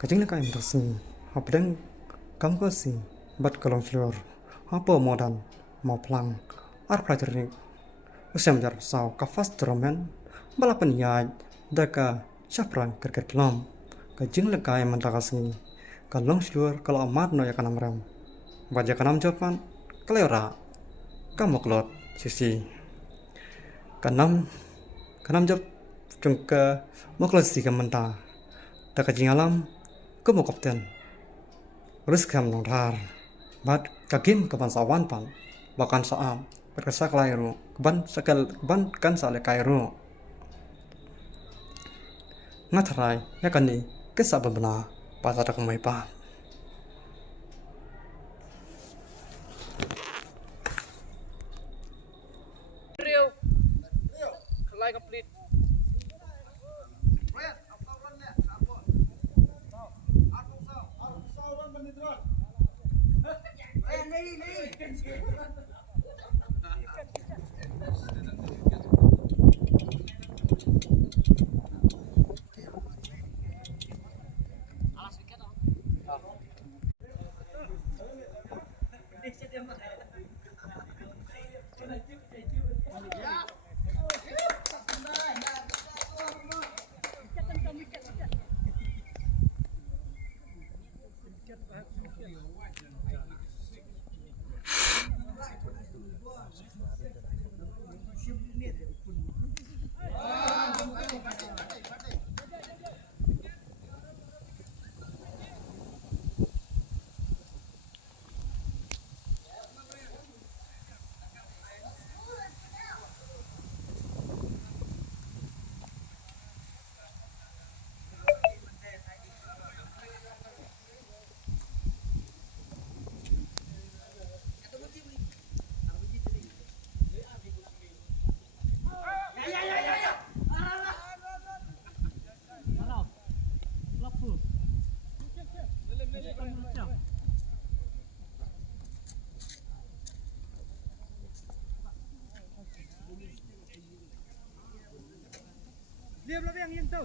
Kajing lekai merasi, hapdeng kam kasi, bat kalong flor, apa modan, mau plang, ar praterik, usam jar saw kafas dromen, balapan yaj, daka syafran kerket lam, kajing lekai mentakasi, kalong flor kalau amat no yakanam ram, baja kanam japan, kalera, kamu kelot, sisi, kanam jap jungka moklasi kamenta, daka jing alam, kamu kapten, riskam nongrar, bat kakim kapan sawan pan, bahkan saam, berkasa kelairu, keban kan sale kairu, ngatarai, yakani, kisah bebenah, pasar kemai pa. Rio, like complete. Diam lah yang tu.